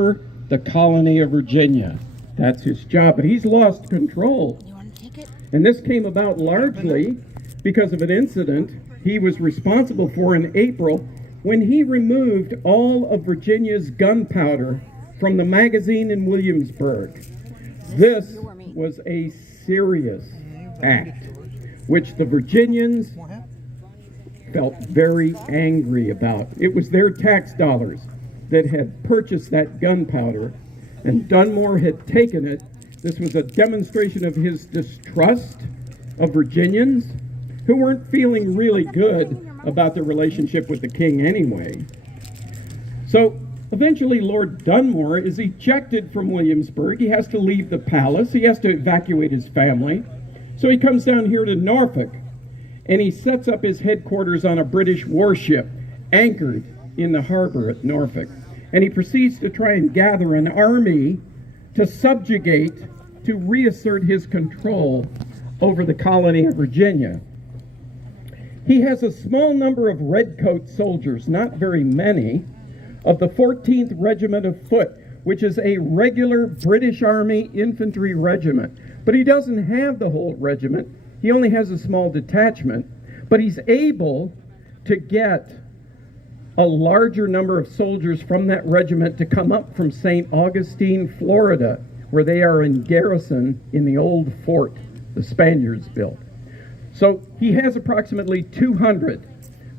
the colony of Virginia. That's his job, but he's lost control. You want to take it? And this came about largely because of an incident he was responsible for in April when he removed all of Virginia's gunpowder from the magazine in Williamsburg. This was a serious act, which the Virginians felt very angry about. It was their tax dollars that had purchased that gunpowder, and Dunmore had taken it. This was a demonstration of his distrust of Virginians, who weren't feeling really good about their relationship with the king anyway. So eventually Lord Dunmore is ejected from Williamsburg. He has to leave the palace. He has to evacuate his family. So he comes down here to Norfolk, and he sets up his headquarters on a British warship anchored in the harbor at Norfolk. And he proceeds to try and gather an army to subjugate, to reassert his control over the colony of Virginia. He has a small number of redcoat soldiers, not very many, of the 14th Regiment of Foot, which is a regular British Army infantry regiment. But he doesn't have the whole regiment. He only has a small detachment, but he's able to get a larger number of soldiers from that regiment to come up from St. Augustine, Florida, where they are in garrison in the old fort the Spaniards built. So he has approximately 200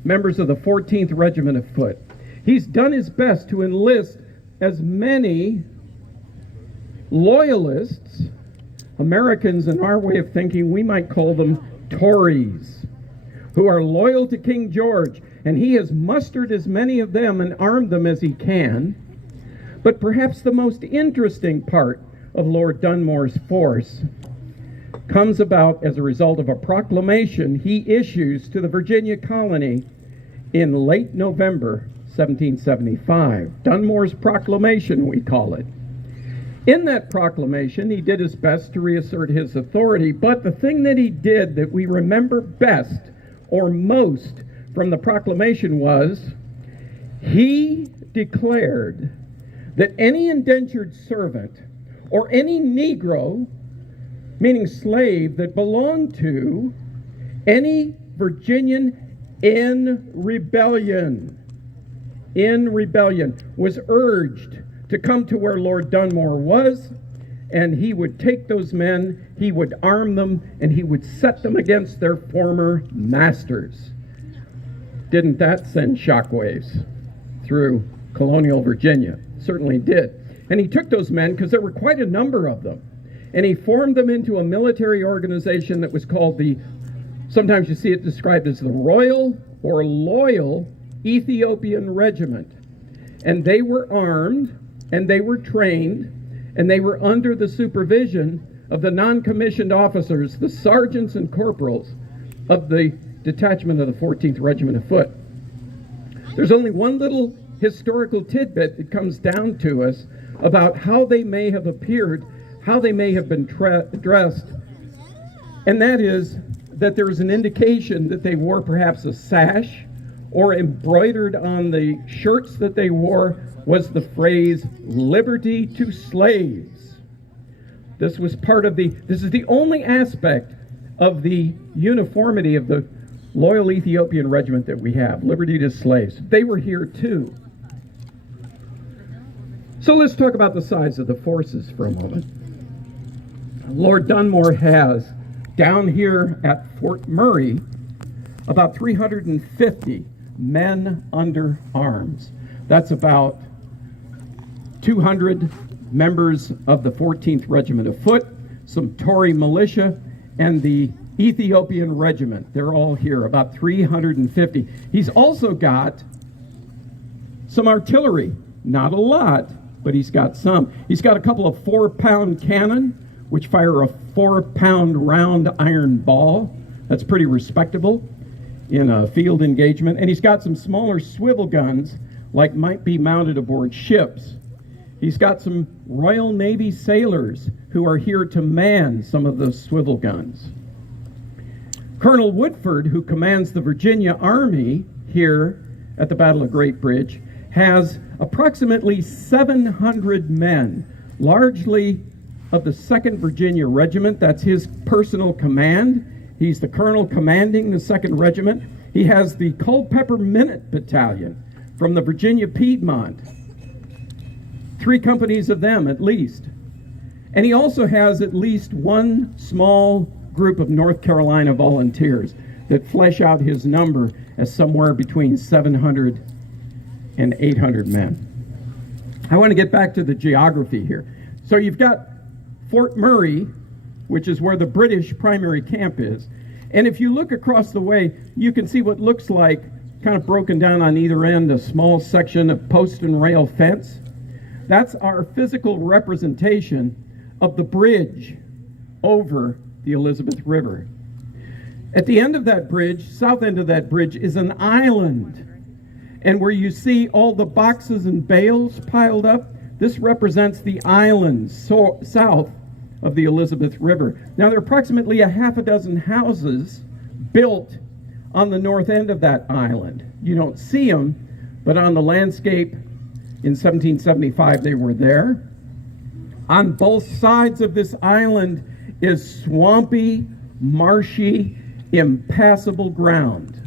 members of the 14th Regiment of Foot. He's done his best to enlist as many loyalists, Americans in our way of thinking, we might call them Tories, who are loyal to King George, and he has mustered as many of them and armed them as he can. But perhaps the most interesting part of Lord Dunmore's force comes about as a result of a proclamation he issues to the Virginia colony in late November 1775. Dunmore's proclamation, we call it. In that proclamation, he did his best to reassert his authority, but the thing that he did that we remember best or most from the proclamation was he declared that any indentured servant or any Negro, meaning slave, that belonged to any Virginian in rebellion, was urged to come to where Lord Dunmore was, and he would take those men, he would arm them, and he would set them against their former masters. Didn't that send shockwaves through colonial Virginia? Certainly did. And he took those men, because there were quite a number of them, and he formed them into a military organization that was called sometimes you see it described as the Royal or Loyal Ethiopian Regiment. And they were armed, and they were trained, and they were under the supervision of the non-commissioned officers, the sergeants and corporals of the detachment of the 14th Regiment of Foot. There's only one little historical tidbit that comes down to us about how they may have appeared, how they may have been dressed, and that is that there is an indication that they wore perhaps a sash, or embroidered on the shirts that they wore was the phrase, "Liberty to slaves." This is the only aspect of the uniformity of the Loyal Ethiopian Regiment that we have, liberty to slaves. They were here too. So let's talk about the size of the forces for a moment. Lord Dunmore has, down here at Fort Murray, about 350 men under arms. That's about 200 members of the 14th Regiment of Foot, some Tory militia, and the Ethiopian Regiment. They're all here, about 350. He's also got some artillery. Not a lot, but he's got some. He's got a couple of 4-pound cannon, which fire a 4-pound round iron ball. That's pretty respectable in a field engagement. And he's got some smaller swivel guns, like might be mounted aboard ships. He's got some Royal Navy sailors who are here to man some of those swivel guns. Colonel Woodford, who commands the Virginia Army here at the Battle of Great Bridge, has approximately 700 men, largely of the 2nd Virginia Regiment. That's his personal command. He's the colonel commanding the 2nd Regiment. He has the Culpeper Minute Battalion from the Virginia Piedmont, 3 companies of them at least. And he also has at least one small group of North Carolina volunteers that flesh out his number as somewhere between 700 and 800 men. I want to get back to the geography here. So you've got Fort Murray, which is where the British primary camp is. And if you look across the way, you can see what looks like, kind of broken down on either end, a small section of post and rail fence. That's our physical representation of the bridge over the Elizabeth River. At the end of that bridge, south end of that bridge, is an island. And where you see all the boxes and bales piled up, this represents the island south of the Elizabeth River. Now, there are approximately a half a dozen houses built on the north end of that island. You don't see them, but on the landscape in 1775, they were there. On both sides of this island is swampy, marshy, impassable ground.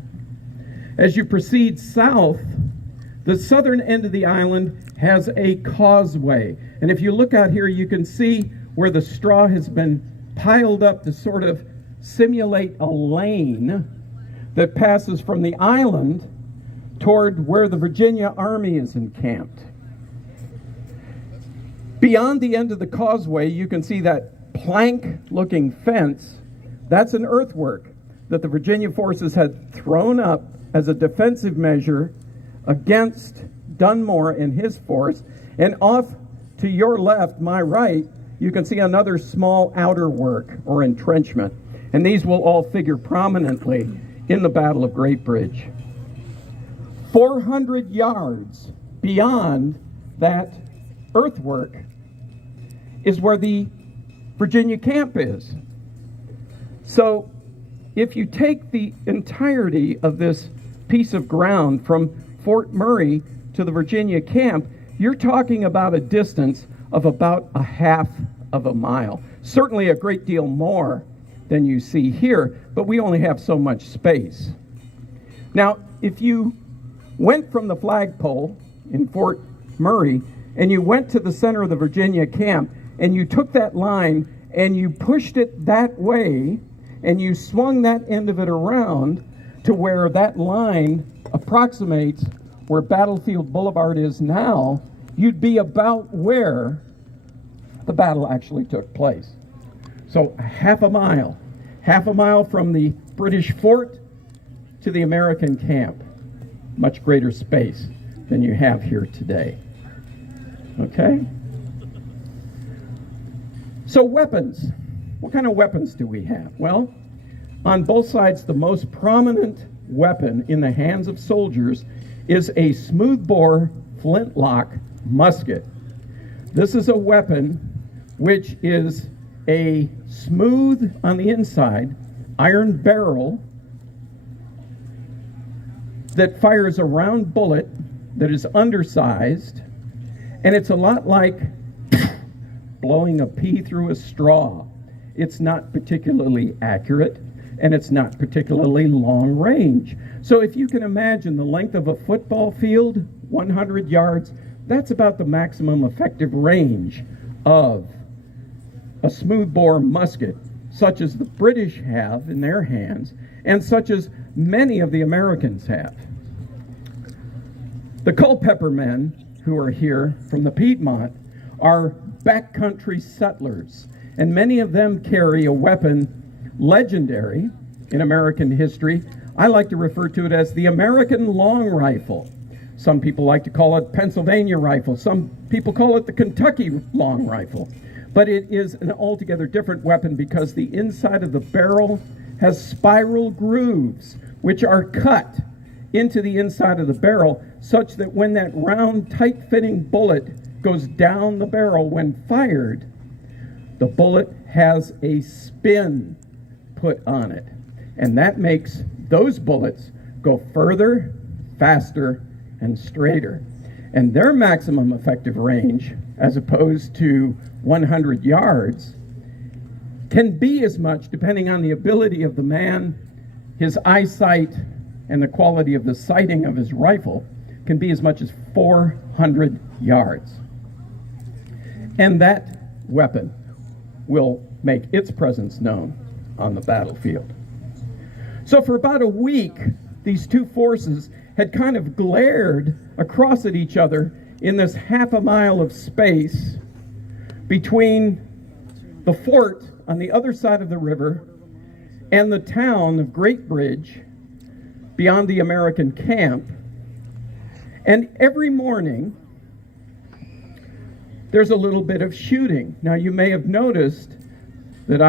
As you proceed south, the southern end of the island has a causeway. And if you look out here, you can see where the straw has been piled up to sort of simulate a lane that passes from the island toward where the Virginia Army is encamped. Beyond the end of the causeway, you can see that plank-looking fence. That's an earthwork that the Virginia forces had thrown up as a defensive measure against Dunmore and his force. And off to your left, my right, you can see another small outer work or entrenchment. And these will all figure prominently in the Battle of Great Bridge. 400 yards beyond that earthwork is where the Virginia camp is. So if you take the entirety of this piece of ground from Fort Murray to the Virginia camp, you're talking about a distance of about a half of a mile. Certainly a great deal more than you see here, but we only have so much space. Now, if you went from the flagpole in Fort Murray and you went to the center of the Virginia camp and you took that line and you pushed it that way and you swung that end of it around to where that line approximates where Battlefield Boulevard is now, you'd be about where the battle actually took place. So half a mile from the British fort to the American camp. Much greater space than you have here today. Okay? So weapons. What kind of weapons do we have? Well, on both sides, the most prominent weapon in the hands of soldiers is a smoothbore flintlock musket. This is a weapon which is a smooth on the inside iron barrel that fires a round bullet that is undersized, and it's a lot like blowing a pea through a straw. It's not particularly accurate, and it's not particularly long range. So if you can imagine the length of a football field, 100 yards, that's about the maximum effective range of a smoothbore musket, such as the British have in their hands, and such as many of the Americans have. The Culpeper men who are here from the Piedmont are backcountry settlers, and many of them carry a weapon legendary in American history. I like to refer to it as the American long rifle. Some people like to call it Pennsylvania rifle. Some people call it the Kentucky long rifle. But it is an altogether different weapon because the inside of the barrel has spiral grooves which are cut into the inside of the barrel such that when that round, tight-fitting bullet goes down the barrel when fired, the bullet has a spin put on it. And that makes those bullets go further, faster, and straighter. And their maximum effective range, as opposed to 100 yards, can be as much, depending on the ability of the man, his eyesight, and the quality of the sighting of his rifle, can be as much as 400 yards. And that weapon will make its presence known on the battlefield. So for about a week, these two forces had kind of glared across at each other in this half a mile of space between the fort on the other side of the river and the town of Great Bridge beyond the American camp. And every morning, there's a little bit of shooting. Now, you may have noticed that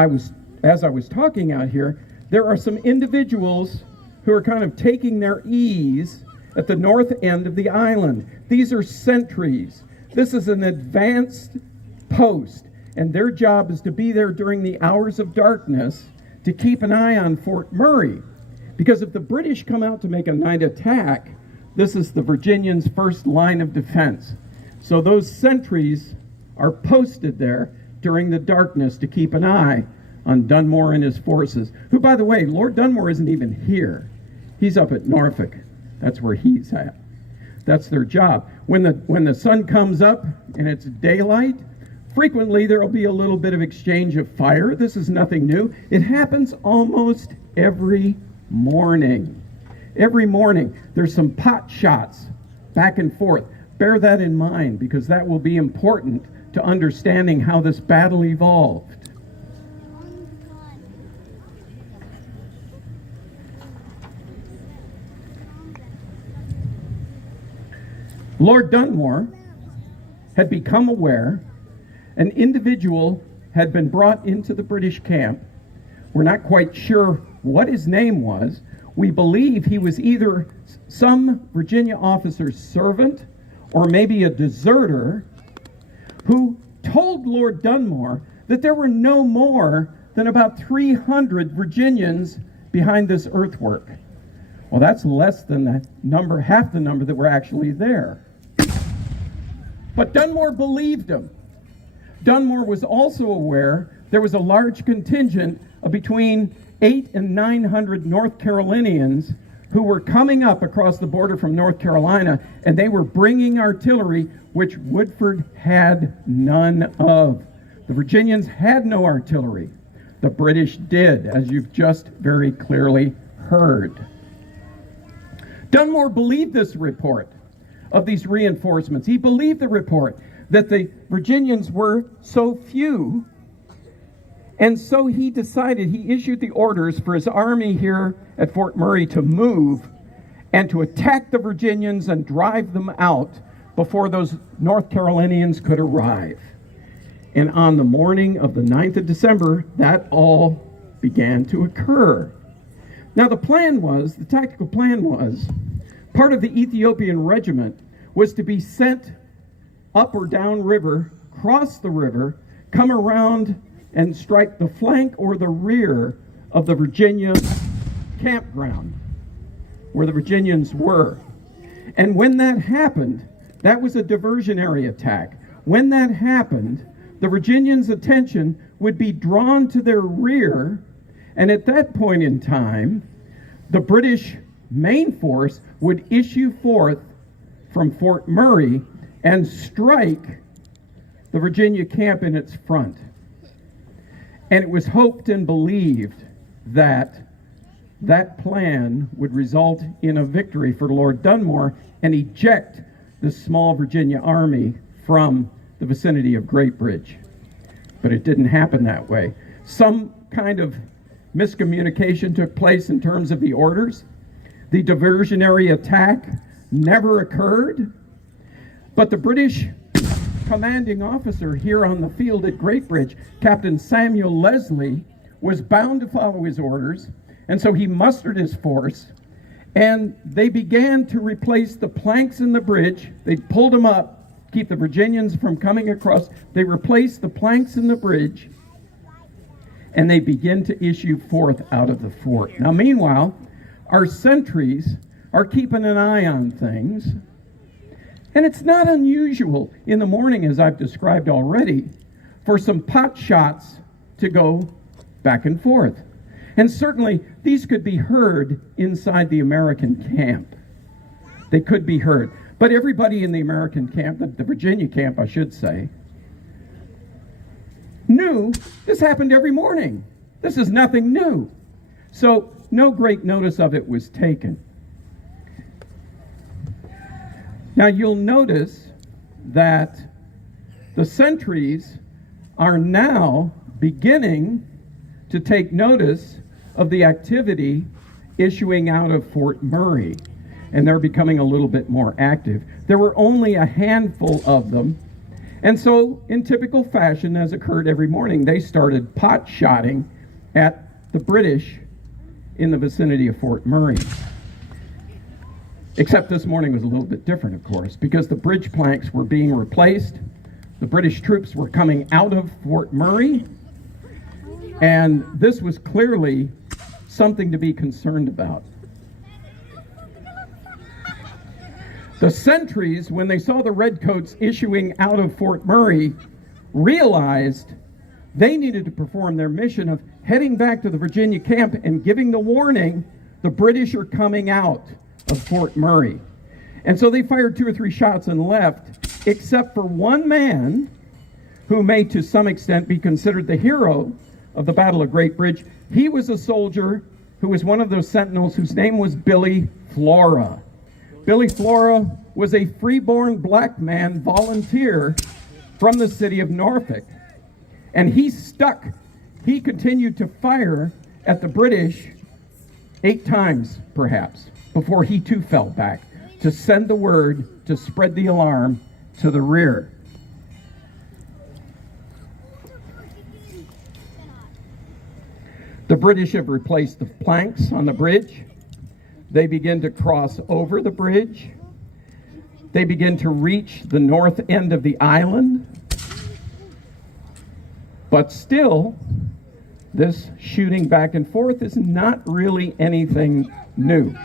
as I was talking out here, there are some individuals who are kind of taking their ease at the north end of the island. These are sentries. This is an advanced post, and their job is to be there during the hours of darkness to keep an eye on Fort Murray. Because if the British come out to make a night attack, this is the Virginians' first line of defense. So those sentries are posted there during the darkness to keep an eye on Dunmore and his forces, who, by the way, Lord Dunmore isn't even here. He's up at Norfolk. That's where he's at. That's their job. When the sun comes up and it's daylight, frequently there will be a little bit of exchange of fire. This is nothing new. It happens almost every morning. Every morning there's some pot shots back and forth. Bear that in mind, because that will be important to understanding how this battle evolved. Lord Dunmore had become aware an individual had been brought into the British camp. We're not quite sure what his name was. We believe he was either some Virginia officer's servant or maybe a deserter who told Lord Dunmore that there were no more than about 300 Virginians behind this earthwork. Well, that's less than the number, half the number that were actually there. But Dunmore believed him. Dunmore was also aware there was a large contingent of between 800 and 900 North Carolinians who were coming up across the border from North Carolina, and they were bringing artillery, which Woodford had none of. The Virginians had no artillery. The British did, as you've just very clearly heard. Dunmore believed this report of these reinforcements. He believed the report that the Virginians were so few, and so he decided, he issued the orders for his army here at Fort Murray to move and to attack the Virginians and drive them out before those North Carolinians could arrive. And on the morning of the 9th of December, that all began to occur. Now the tactical plan was, part of the Ethiopian regiment was to be sent up or down river, cross the river, come around and strike the flank or the rear of the Virginia campground where the Virginians were. And when that happened, that was a diversionary attack. When that happened, the Virginians' attention would be drawn to their rear, and at that point in time, the British main force would issue forth from Fort Murray and strike the Virginia camp in its front. And it was hoped and believed that that plan would result in a victory for Lord Dunmore and eject the small Virginia army from the vicinity of Great Bridge. But it didn't happen that way. Some kind of miscommunication took place in terms of the orders. The diversionary attack never occurred, but the British commanding officer here on the field at Great Bridge, Captain Samuel Leslie, was bound to follow his orders, and so he mustered his force, and they began to replace the planks in the bridge. They pulled them up, keep the Virginians from coming across. They replaced the planks in the bridge, and they begin to issue forth out of the fort. Now, meanwhile, our sentries are keeping an eye on things, And it's not unusual in the morning, as I've described already, for some pot shots to go back and forth. And certainly these could be heard inside the American camp. They could be heard. But everybody in the American camp, the Virginia camp, I should say, knew this happened every morning. This is nothing new. So no great notice of it was taken. Now you'll notice that the sentries are now beginning to take notice of the activity issuing out of Fort Murray, and they're becoming a little bit more active. There were only a handful of them, and so in typical fashion, as occurred every morning, they started pot shotting at the British in the vicinity of Fort Murray. Except this morning was a little bit different, of course, because the bridge planks were being replaced. The British troops were coming out of Fort Murray, and this was clearly something to be concerned about. The sentries, when they saw the redcoats issuing out of Fort Murray, realized they needed to perform their mission of heading back to the Virginia camp and giving the warning, the British are coming out of Fort Murray. And so they fired 2 or 3 shots and left, except for one man who may to some extent be considered the hero of the Battle of Great Bridge. He was a soldier who was one of those sentinels whose name was Billy Flora. Billy Flora was a freeborn black man volunteer from the city of Norfolk. And he stuck. He continued to fire at the British 8 times, perhaps, before he too fell back to send the word to spread the alarm to the rear. The British have replaced the planks on the bridge. They begin to cross over the bridge. They begin to reach the north end of the island. But still, this shooting back and forth is not really anything new.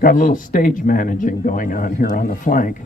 Got a little stage managing going on here on the flank.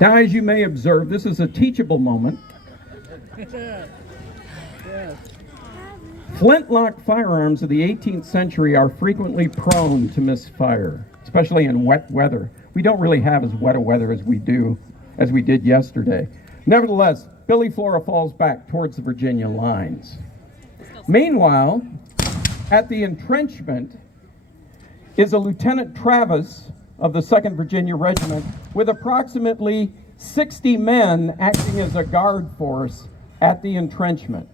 Now, as you may observe, this is a teachable moment. Flintlock firearms of the 18th century are frequently prone to misfire, especially in wet weather. We don't really have as wet a weather as we did yesterday. Nevertheless, Billy Flora falls back towards the Virginia lines. Meanwhile, at the entrenchment is a Lieutenant Travis of the 2nd Virginia Regiment with approximately 60 men acting as a guard force at the entrenchment.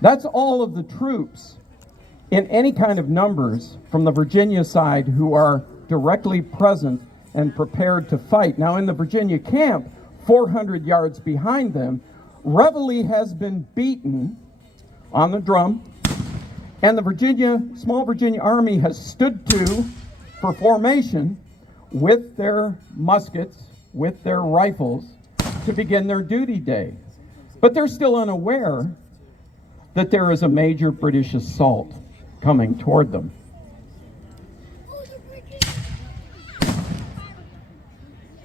That's all of the troops in any kind of numbers from the Virginia side who are directly present and prepared to fight. Now, in the Virginia camp, 400 yards behind them, reveille has been beaten on the drum, and the small Virginia Army has stood to for formation with their muskets, with their rifles, to begin their duty day. But they're still unaware that there is a major British assault coming toward them.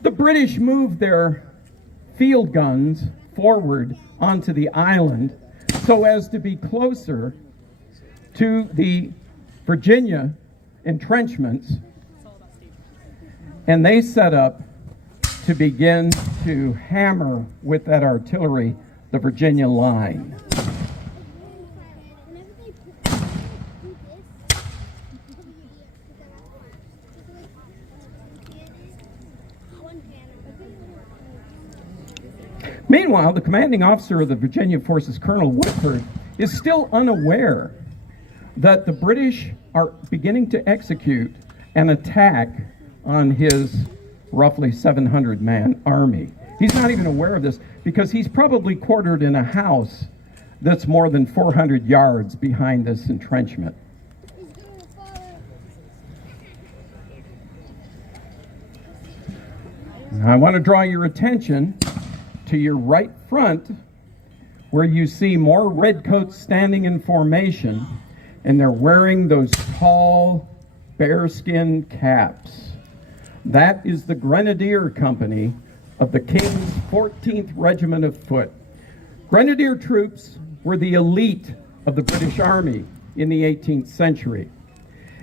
The British moved their field guns forward onto the island so as to be closer to the Virginia entrenchments, and they set up to begin to hammer with that artillery the Virginia line. Meanwhile, the commanding officer of the Virginia forces, Colonel Woodford, is still unaware that the British are beginning to execute an attack on his roughly 700-man army. He's not even aware of this because he's probably quartered in a house that's more than 400 yards behind this entrenchment. Now, I want to draw your attention to your right front, where you see more redcoats standing in formation, and they're wearing those tall bearskin caps. That is the Grenadier Company of the King's 14th Regiment of Foot. Grenadier troops were the elite of the British Army in the 18th century.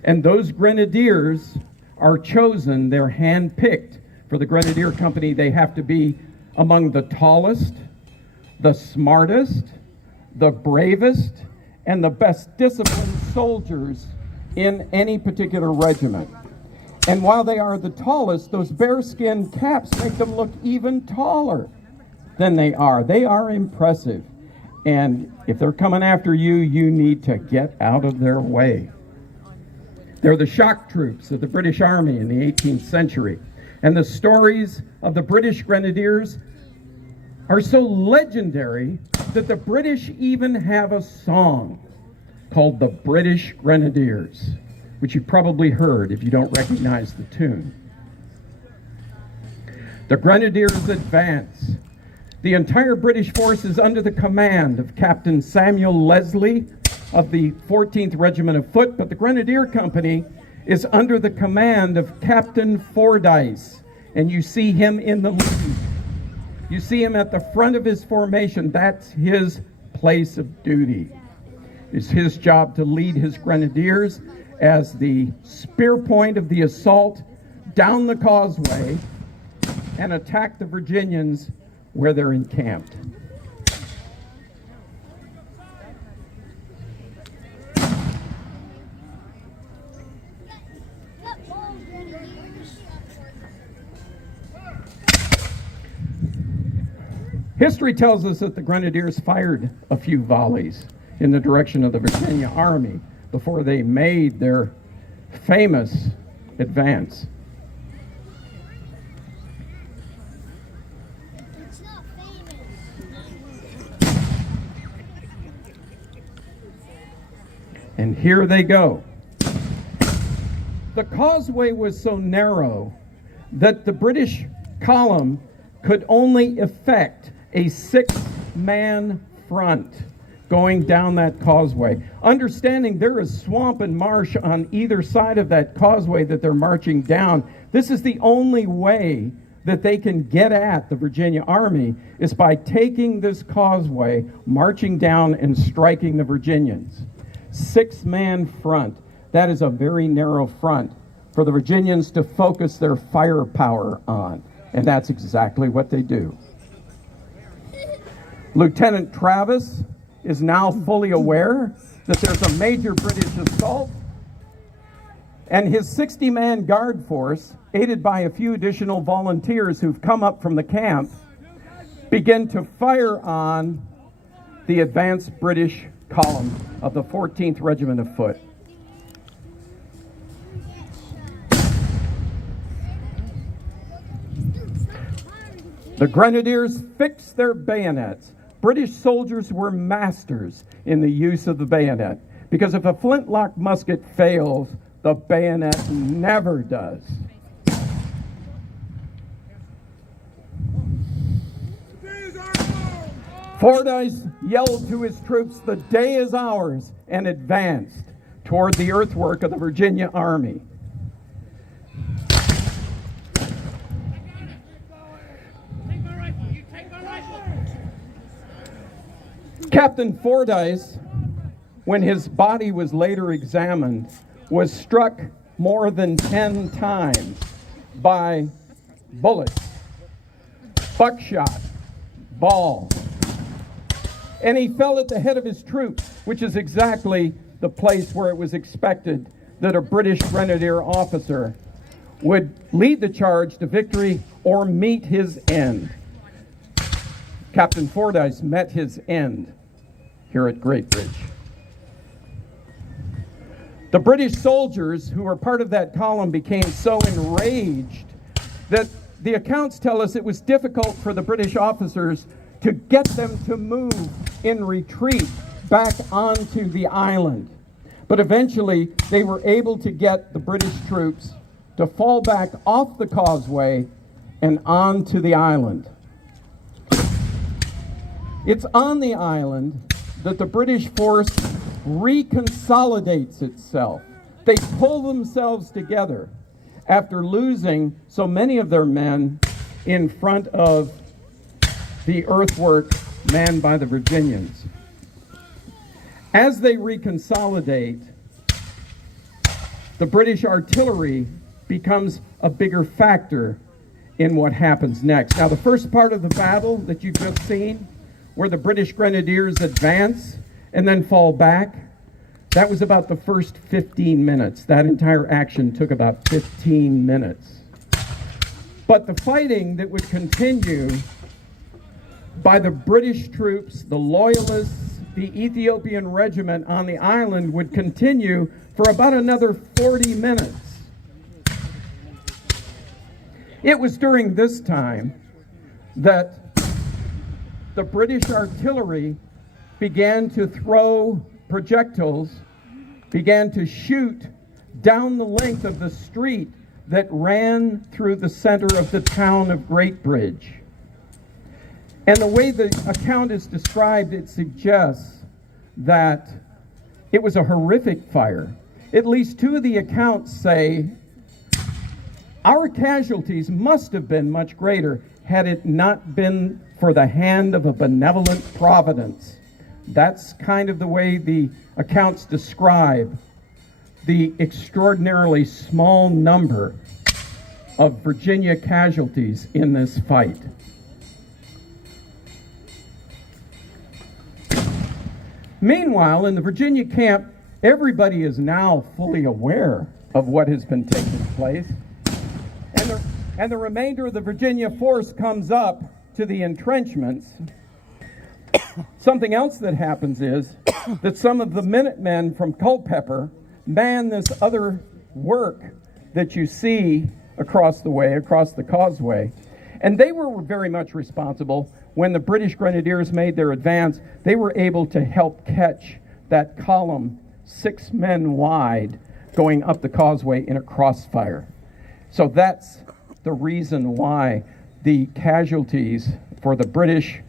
And those grenadiers are chosen, they're hand-picked. For the Grenadier Company, they have to be among the tallest, the smartest, the bravest, and the best disciplined soldiers in any particular regiment. And while they are the tallest, those bearskin caps make them look even taller than they are. They are impressive. And if they're coming after you, you need to get out of their way. They're the shock troops of the British Army in the 18th century. And the stories of the British Grenadiers are so legendary that the British even have a song called the British Grenadiers, which you probably heard if you don't recognize the tune. The Grenadiers advance. The entire British force is under the command of Captain Samuel Leslie of the 14th Regiment of Foot, but the Grenadier Company is under the command of Captain Fordyce, and you see him in the lead. You see him at the front of his formation. That's his place of duty. It's his job to lead his grenadiers as the spear point of the assault down the causeway and attack the Virginians where they're encamped. History tells us that the Grenadiers fired a few volleys in the direction of the Virginia Army before they made their famous advance. It's not famous. And here they go. The causeway was so narrow that the British column could only effect a 6-man front going down that causeway. Understanding there is swamp and marsh on either side of that causeway that they're marching down, this is the only way that they can get at the Virginia Army is by taking this causeway, marching down and striking the Virginians. 6-man front. That is a very narrow front for the Virginians to focus their firepower on. And that's exactly what they do. Lieutenant Travis is now fully aware that there's a major British assault, and his 60-man guard force, aided by a few additional volunteers who've come up from the camp, begin to fire on the advanced British column of the 14th Regiment of Foot. The Grenadiers fixed their bayonets. British soldiers were masters in the use of the bayonet, because if a flintlock musket fails, the bayonet never does. Fordyce yelled to his troops, "The day is ours," and advanced toward the earthwork of the Virginia Army. Captain Fordyce, when his body was later examined, was struck more than 10 times by bullets, buckshot, ball. And he fell at the head of his troops, which is exactly the place where it was expected that a British grenadier officer would lead the charge to victory or meet his end. Captain Fordyce met his end here at Great Bridge. The British soldiers who were part of that column became so enraged that the accounts tell us it was difficult for the British officers to get them to move in retreat back onto the island. But eventually they were able to get the British troops to fall back off the causeway and onto the island. It's on the island that the British force reconsolidates itself. They pull themselves together after losing so many of their men in front of the earthwork manned by the Virginians. As they reconsolidate, the British artillery becomes a bigger factor in what happens next. Now, the first part of the battle that you've just seen, where the British grenadiers advance and then fall back, that was about the first 15 minutes. That entire action took about 15 minutes. But the fighting that would continue by the British troops, the loyalists, the Ethiopian regiment on the island would continue for about another 40 minutes. It was during this time that the British artillery began to throw projectiles, began to shoot down the length of the street that ran through the center of the town of Great Bridge. And the way the account is described, it suggests that it was a horrific fire. At least two of the accounts say our casualties must have been much greater had it not been for the hand of a benevolent providence. That's kind of the way the accounts describe the extraordinarily small number of Virginia casualties in this fight. Meanwhile, in the Virginia camp, everybody is now fully aware of what has been taking place. And the remainder of the Virginia force comes up to the entrenchments. Something else that happens is that some of the Minutemen from Culpeper man this other work that you see across the causeway. And they were very much responsible. When the British Grenadiers made their advance, they were able to help catch that column 6 men wide going up the causeway in a crossfire. So that's the reason why the casualties for the British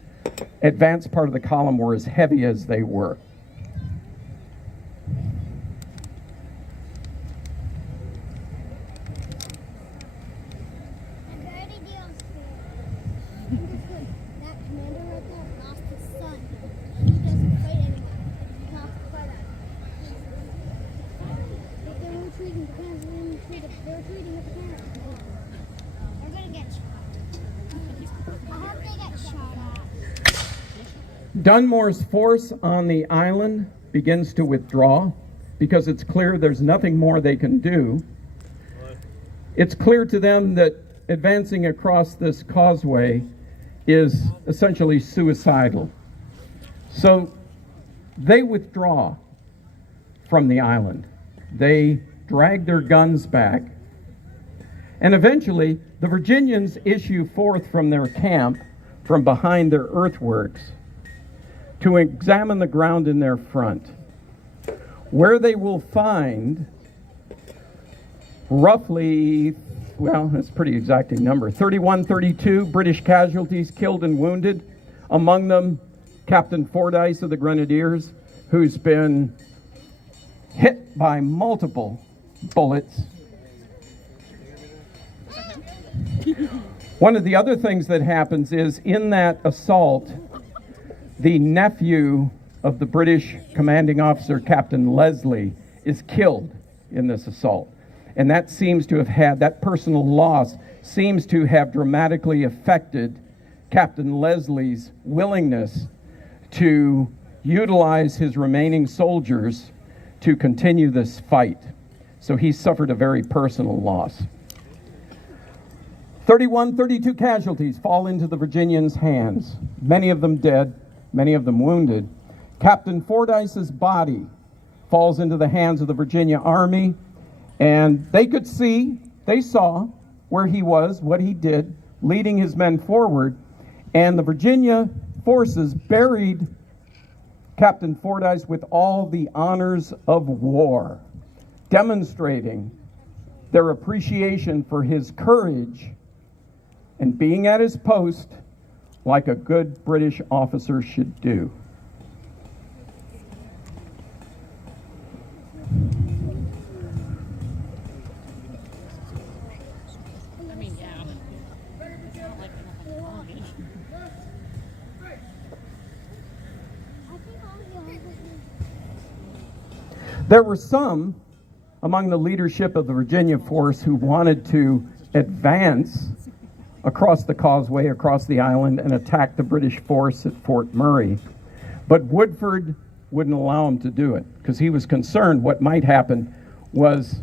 advance part of the column were as heavy as they were. Dunmore's force on the island begins to withdraw because it's clear there's nothing more they can do. It's clear to them that advancing across this causeway is essentially suicidal. So they withdraw from the island. They drag their guns back. And eventually, the Virginians issue forth from their camp, from behind their earthworks, to examine the ground in their front, where they will find roughly, well, that's a pretty exacting number, 32 British casualties killed and wounded, among them Captain Fordyce of the Grenadiers, who's been hit by multiple bullets. One of the other things that happens is in that assault, the nephew of the British commanding officer, Captain Leslie, is killed in this assault. And that seems to have had, that personal loss seems to have dramatically affected Captain Leslie's willingness to utilize his remaining soldiers to continue this fight. So he suffered a very personal loss. 32 casualties fall into the Virginians' hands, many of them dead, many of them wounded. Captain Fordyce's body falls into the hands of the Virginia Army, and they saw where he was, what he did, leading his men forward, and the Virginia forces buried Captain Fordyce with all the honors of war, demonstrating their appreciation for his courage and being at his post like a good British officer should do. There were some among the leadership of the Virginia force who wanted to advance across the causeway, across the island, and attack the British force at Fort Murray. But Woodford wouldn't allow them to do it because he was concerned what might happen was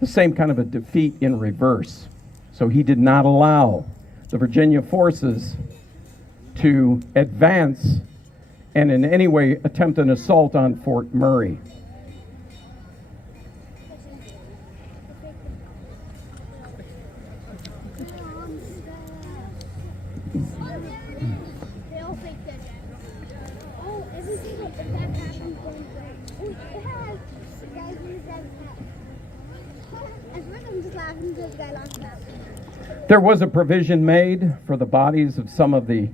the same kind of a defeat in reverse. So he did not allow the Virginia forces to advance and in any way attempt an assault on Fort Murray. There was a provision made for the bodies of some of the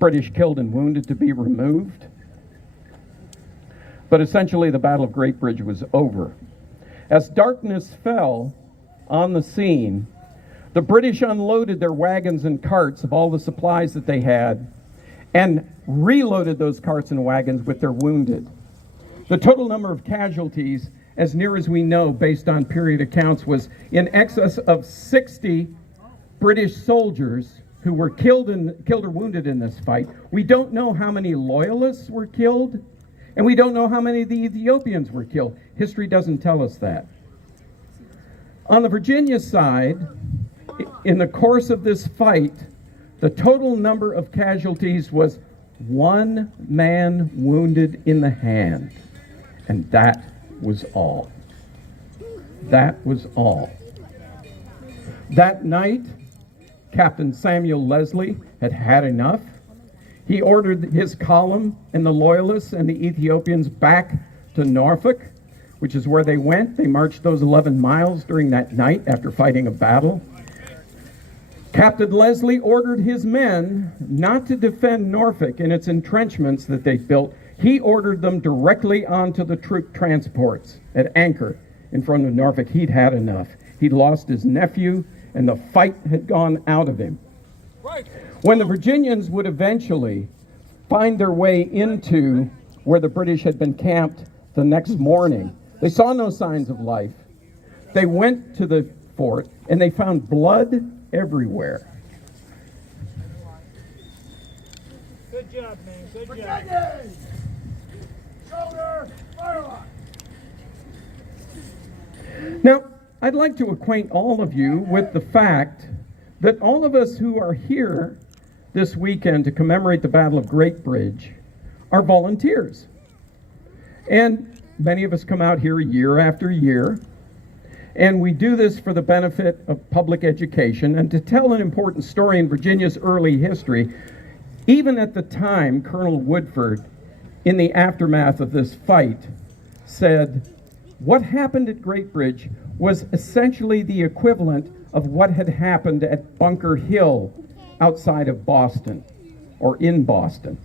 British killed and wounded to be removed. But essentially the Battle of Great Bridge was over. As darkness fell on the scene, the British unloaded their wagons and carts of all the supplies that they had and reloaded those carts and wagons with their wounded. The total number of casualties, as near as we know based on period accounts, was in excess of 60 British soldiers who were killed or wounded in this fight. We don't know how many loyalists were killed, and we don't know how many of the Ethiopians were killed. History doesn't tell us that. On the Virginia side, in the course of this fight, the total number of casualties was 1 man wounded in the hand. And that was all. That was all. That night, Captain Samuel Leslie had had enough. He ordered his column and the Loyalists and the Ethiopians back to Norfolk, which is where they went. They marched those 11 miles during that night after fighting a battle. Captain Leslie ordered his men not to defend Norfolk and its entrenchments that they built. He ordered them directly onto the troop transports at anchor in front of Norfolk. He'd had enough. He'd lost his nephew, and the fight had gone out of him. When the Virginians would eventually find their way into where the British had been camped the next morning, they saw no signs of life. They went to the fort, and they found blood everywhere. Good job, man. Good job. Shoulder, fire. Now, I'd like to acquaint all of you with the fact that all of us who are here this weekend to commemorate the Battle of Great Bridge are volunteers. And many of us come out here year after year, and we do this for the benefit of public education and to tell an important story in Virginia's early history. Even at the time, Colonel Woodford, in the aftermath of this fight, said, what happened at Great Bridge was essentially the equivalent of what had happened at Bunker Hill outside of Boston, or in Boston.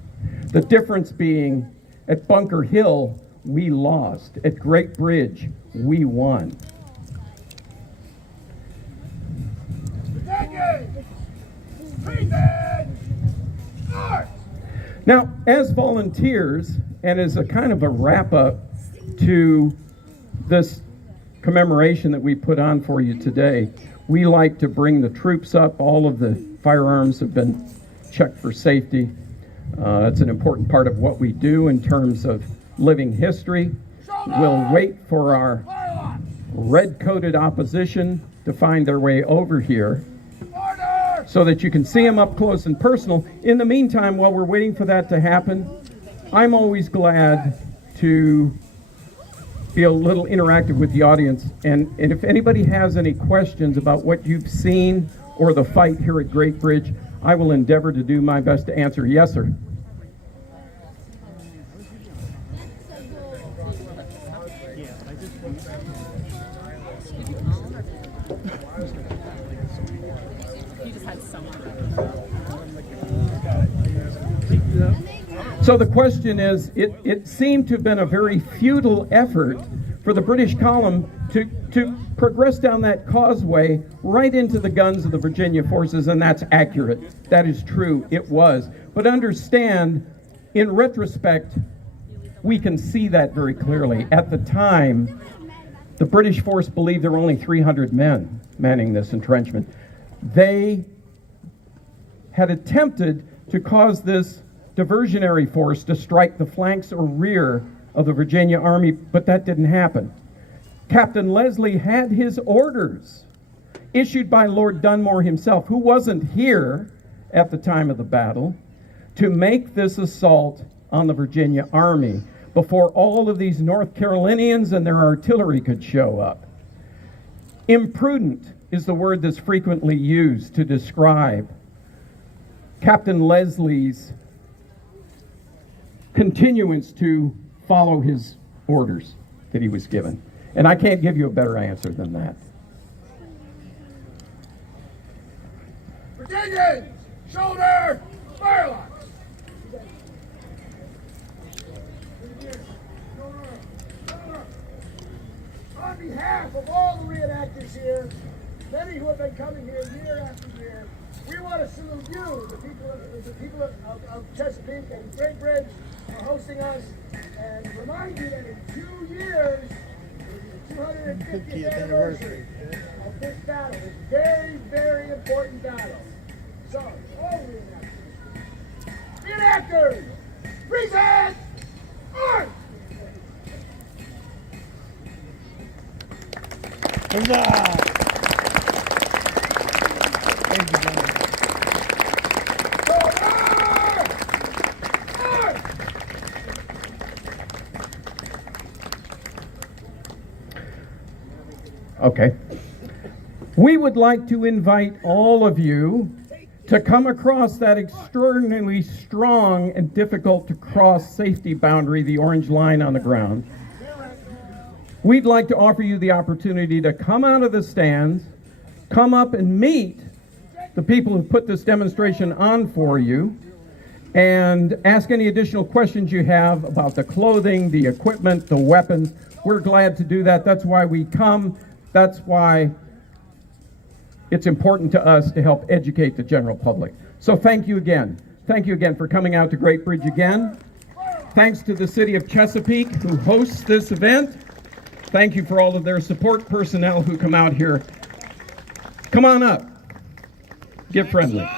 The difference being, at Bunker Hill, we lost. At Great Bridge, we won. Now, as volunteers, and as a kind of a wrap-up to this commemoration that we put on for you today, we like to bring the troops up. All of the firearms have been checked for safety. It's an important part of what we do in terms of living history. We'll wait for our red-coated opposition to find their way over here so that you can see them up close and personal. In the meantime, while we're waiting for that to happen, I'm always glad to be a little interactive with the audience. And if anybody has any questions about what you've seen or the fight here at Great Bridge, I will endeavor to do my best to answer. Yes, sir. So the question is, it seemed to have been a very futile effort for the British column to progress down that causeway right into the guns of the Virginia forces, and that's accurate. That is true. It was. But understand, in retrospect, we can see that very clearly. At the time, the British force believed there were only 300 men manning this entrenchment. They had attempted to cause this diversionary force to strike the flanks or rear of the Virginia Army, but that didn't happen. Captain Leslie had his orders issued by Lord Dunmore himself, who wasn't here at the time of the battle, to make this assault on the Virginia Army before all of these North Carolinians and their artillery could show up. Imprudent is the word that's frequently used to describe Captain Leslie's continuance to follow his orders that he was given. And I can't give you a better answer than that. Virginians, shoulder, firelock. On behalf of all the reenactors here, many who have been coming here year after year, we want to salute you, the people of Chesapeake and Great Bridge, for hosting us, and remind you that in 2 years, the 250th anniversary of this battle, this very, very important battle. So, all reenactors, present arms! Huzzah! Thank you, gentlemen. Okay. We would like to invite all of you to come across that extraordinarily strong and difficult to cross safety boundary, the orange line on the ground. We'd like to offer you the opportunity to come out of the stands, come up and meet the people who put this demonstration on for you, and ask any additional questions you have about the clothing, the equipment, the weapons. We're glad to do that. That's why we come. That's why it's important to us to help educate the general public. So thank you again. Thank you again for coming out to Great Bridge again. Thanks to the city of Chesapeake who hosts this event. Thank you for all of their support personnel who come out here. Come on up. Get friendly.